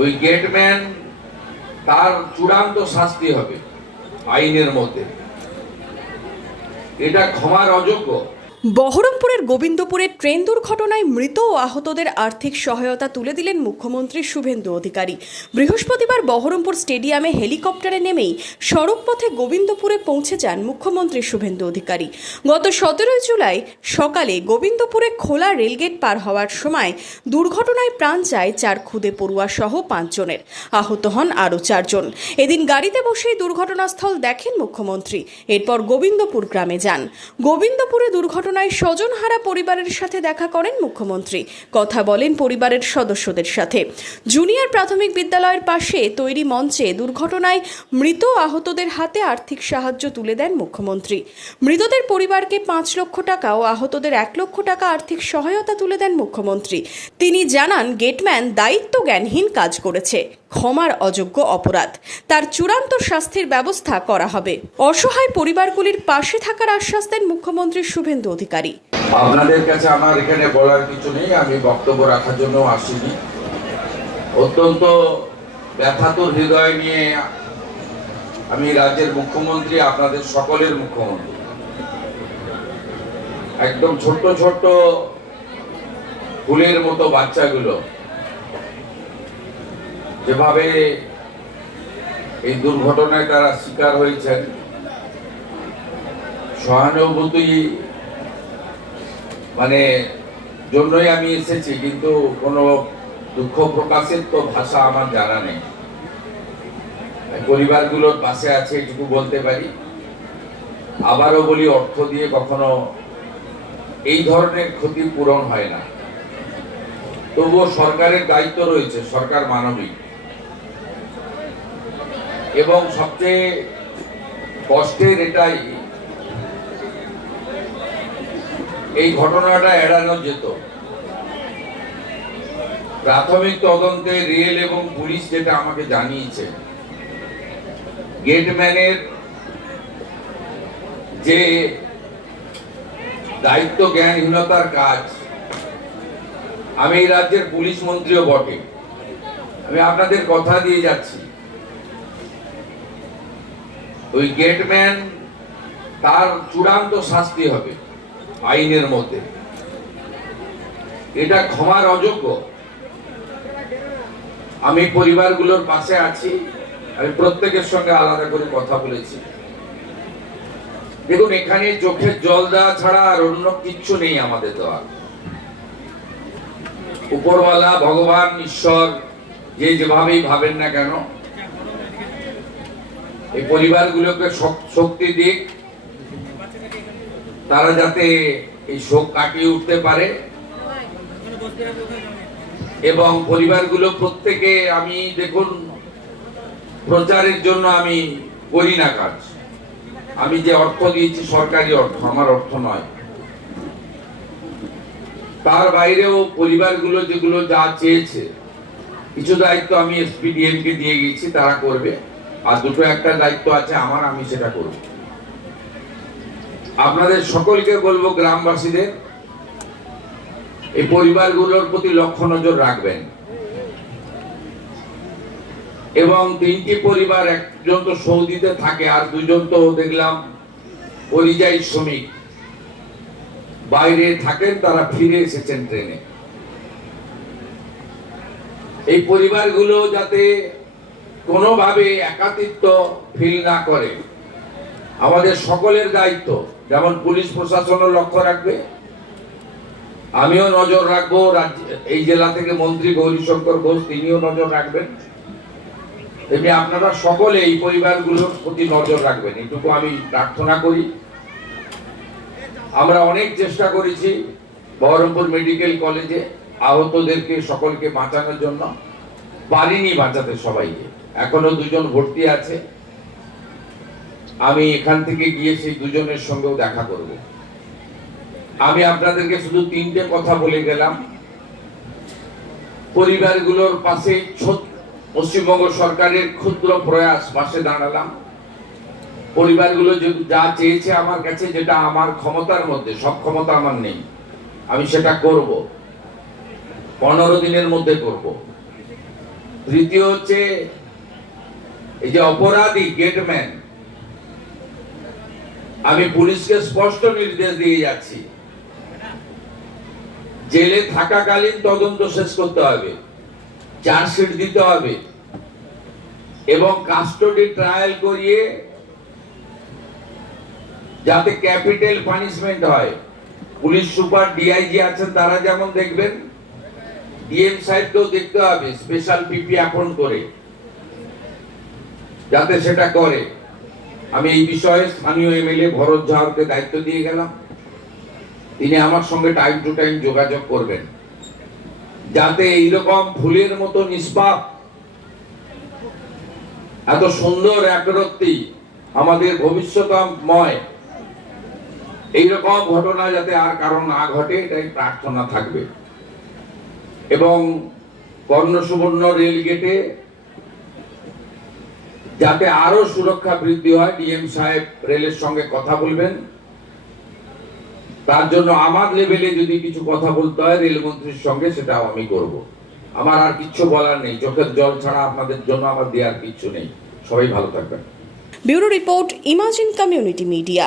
ওই গেটম্যান তার চূড়ান্ত শাস্তি হবে আইনের মধ্যে। এটা ক্ষমার অযোগ্য। বহরমপুরের গোবিন্দপুরে ট্রেন দুর্ঘটনায় মৃত ও আহতদের আর্থিক সহায়তা তুলে দিলেন মুখ্যমন্ত্রী শুভেন্দু অধিকারী। বৃহস্পতিবার বহরমপুর স্টেডিয়ামে হেলিকপ্টারে নেমেই সড়কপথে গোবিন্দপুরে পৌঁছে যান মুখ্যমন্ত্রী শুভেন্দু অধিকারী। গত 17 জুলাই সকালে গোবিন্দপুরে খোলা রেলগেট পার হওয়ার সময় দুর্ঘটনায় প্রাণ যায় 4 খুদে পড়ুয়া সহ 5 জনের, আহত হন আরও 4 জন। এদিন গাড়িতে বসেই দুর্ঘটনাস্থল দেখেন মুখ্যমন্ত্রী। এরপর গোবিন্দপুর গ্রামে যান। গোবিন্দপুরে দুর্ঘটনায় স্বজনহারা পরিবারের সাথে দেখা করেন মুখ্যমন্ত্রী। কথা বলেন পরিবারের সদস্যদের সাথে। জুনিয়র প্রাথমিক বিদ্যালয়ের পাশে তৈরি মঞ্চে দুর্ঘটনায় মৃত আহতদের হাতে আর্থিক সাহায্য তুলে দেন মুখ্যমন্ত্রী। মৃতদের পরিবারকে 5 লক্ষ টাকা ও আহতদের 1 লক্ষ টাকা আর্থিক সহায়তা তুলে দেন মুখ্যমন্ত্রী। তিনি জানান, গেটম্যান দায়িত্ব জ্ঞানহীন কাজ করেছে, ক্ষমার অযোগ্য অপরাধ, তার চূড়ান্ত শাস্তির ব্যবস্থা করা হবে। অসহায় পরিবারগুলির পাশে থাকার আশ্বাস দেন মুখ্যমন্ত্রী শুভেন্দু অধিকারী। আপনাদের কাছে আমার এখানে বলার কিছু নেই, আমি বক্তব্য রাখার জন্য আসিনি। অত্যন্ত ব্যথাতুর হৃদয় নিয়ে আমি রাজ্যের মুখ্যমন্ত্রী, আপনাদের সকলের মুখ্যমন্ত্রী। একদম ছোট্ট ছোট্ট ফুলের মতো বাচ্চাগুলো যেভাবে এই দুর্ঘটনায় তারা শিকার হয়েছেন, সহানুভূতি জন্যই আমি এসেছি, কিন্তু কোনো দুঃখ প্রকাশের তো ভাষা আমার জানা নেই। পরিবারগুলোর পাশে আছে এটুকু বলতে পারি। আবারও বলি, অর্থ দিয়ে কখনো এই ধরনের ক্ষতি পূরণ হয় না। তবুও সরকারের দায়িত্ব রয়েছে, সরকার মানবিক। এবং সবচেয়ে কষ্টের এটাই, এই ঘটনাটা এড়ানো যেত। প্রাথমিক তদন্তে রেল এবং পুলিশ যেটা আমাকে জানিয়েছে, গেটম্যানের যে দায়িত্ব জ্ঞানহীনতার কাজ, আমি এই রাজ্যের পুলিশ মন্ত্রীও বটে, আমি আপনাদের কথা দিয়ে যাচ্ছি, ওই গেটম্যান তার চূড়ান্ত শাস্তি হবে আইনের মধ্যে। এটা ক্ষমার অযোগ্য। আমি পরিবারগুলোর পাশে আছি, আমি প্রত্যেকের সঙ্গে আলাদা করে কথা বলেছি। দেখুন, এখানে চোখের জল দেওয়া ছাড়া আর অন্য কিচ্ছু নেই আমাদের দেওয়া। উপরওয়ালা, ভগবান, ঈশ্বর যে যেভাবেই ভাবেন না কেন, এই পরিবারগুলোকে শক্তি দিক, তারা যাতে এই শোক কাটিয়ে উঠতে পারে। এবং পরিবারগুলো প্রত্যেকে, আমি দেখুন, প্রচারের জন্য আমি করি না কাজ। আমি যে অর্থ দিয়েছি সরকারি অর্থ, আমার অর্থ নয়। তার বাইরেও পরিবারগুলো যেগুলো যা চেয়েছে, কিছু দায়িত্ব আমি এসপিডিএম কে দিয়ে গেছি, তারা করবে। আর দুটো একটা দায়িত্ব আছে আমার, আমি সেটা করব। আপনাদের সকলকে বলবো, গ্রামবাসীদের, এই পরিবারগুলোর প্রতি লক্ষ্য নজর রাখবেন। এবং 3টি পরিবার, একজন তো সৌদিতে থাকে, আর 2 জন তো দেখলাম পরিযায়ী শ্রমিক, বাইরে থাকেন, তারা ফিরে এসেছেন ট্রেনে। এই পরিবারগুলো যাতে কোনোভাবে একাকিত্ব ফিল না করে, আমাদের সকলের দায়িত্ব। যেমন পুলিশ প্রশাসনও লক্ষ্য রাখবে, আমিও নজর রাখবো, এই জেলা থেকে মন্ত্রী গৌরীশঙ্কর ঘোষ তিনিও নজর রাখবেন। তেমনি আপনারা সকলে এই পরিবারগুলোর প্রতি নজর রাখবেন, এটুকু আমি প্রার্থনা করি। আমরা অনেক চেষ্টা করেছি বহরমপুর মেডিকেল কলেজে আহতদেরকে সকলকে বাঁচানোর জন্য, পারিনি বাঁচাতে সবাইকে। এখনো 2 জন ভর্তি আছে। আমি এখান থেকে গিয়ে সেই 2 জনের সঙ্গেও দেখা করব। আমি আপনাদেরকে শুধু 3টে কথা বলে গেলাম। পরিবারগুলোর পাশে পশ্চিমবঙ্গ সরকারের ক্ষুদ্র প্রয়াস, পাশে দাঁড়ালাম। পরিবারগুলো যা চেয়েছে আমার কাছে, যেটা আমার ক্ষমতার মধ্যে, সব ক্ষমতা আমার নেই, আমি সেটা করব, 15 দিনের মধ্যে করব। তৃতীয় হচ্ছে এই যে অপরাধী গেটম্যান, আমি পুলিশকে স্পষ্ট নির্দেশ দিয়ে যাচ্ছি, জেলে থাকাকালীন তদন্ত শেষ করতে হবে, চার্জশিট দিতে হবে এবং কাস্টডি ট্রায়াল করিয়ে যাতে ক্যাপিটাল পানিশমেন্ট হয়। পুলিশ সুপার, ডিআইজি আছেন, তারা যেমন দেখবেন, ডিএম সাহেবকেও দেখতে হবে, স্পেশাল পিপি অ্যাপয়েন্ট করে যাতে সেটা করে। আমি এই বিষয়ে স্থানীয় এমএলএ ভরত ঝাড়কে দায়িত্ব দিয়ে গেলাম, তিনি আমার সঙ্গে টাইম টু টাইম যোগাযোগ করবেন যাতে এইরকম ফুলের মতো নিষ্পাপ, এত সুন্দর একরত্তি, আমাদের ভবিষ্যৎময় এইরকম ঘটনা যাতে আর কারণ না ঘটে, এটাই প্রার্থনা থাকবে। এবং কর্ণসুবর্ণ রেল গেটে যাতে আরো সুরক্ষা বৃদ্ধি হয়, ডিএম সাহেব রেলের সঙ্গে কথা বলবেন। তার জন্য আমার লেভেলে যদি কিছু কথা বলতে হয় রেলমন্ত্রীর সঙ্গে, সেটাও আমি করব। আমার আর কিচ্ছু বলার নেই, চোখের জল ছাড়া আপনাদের জন্য আমার দেওয়ার কিচ্ছু নেই। সবাই ভালো থাকবেন। Bureau report, imagine community media.